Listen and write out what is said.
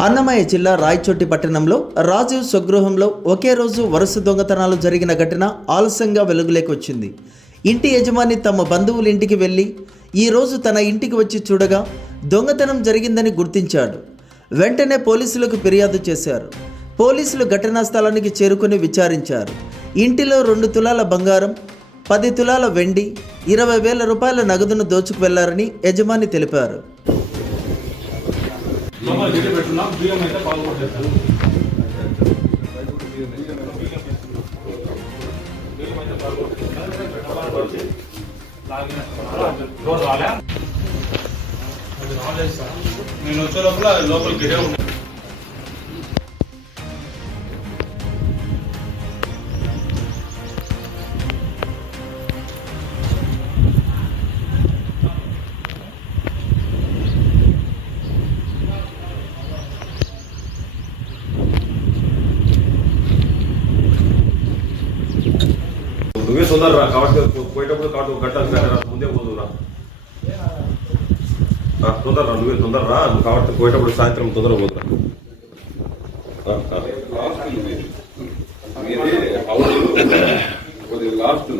అన్నమయ్య జిల్లా రాయచోటి పట్టణంలో రాజీవ్ స్వగృహంలో ఒకే రోజు వరుస దొంగతనాలు జరిగిన ఘటన ఆలస్యంగా వెలుగులోకి వచ్చింది. ఇంటి యజమాని తమ బంధువుల ఇంటికి వెళ్ళి ఈరోజు తన ఇంటికి వచ్చి చూడగా దొంగతనం జరిగిందని గుర్తించాడు. వెంటనే పోలీసులకు ఫిర్యాదు చేశారు. పోలీసులు ఘటనా స్థలానికి చేరుకుని విచారించారు. ఇంటిలో 2 తులాల బంగారం, 10 తులాల వెండి, 20,000 రూపాయల నగదును దోచుకు వెళ్లారని యజమాని తెలిపారు. నేను వచ్చే లోపల లోపలికి గిడే ఉంది. నువ్వే తొందరరా కాబట్టి పోయేటప్పుడు కాటు గంట ముందే పోదురా తొందరరా నువ్వే తొందరరా కాబట్టి పోయేటప్పుడు సాయంత్రం తొందరగా పోదురా. లాస్ట్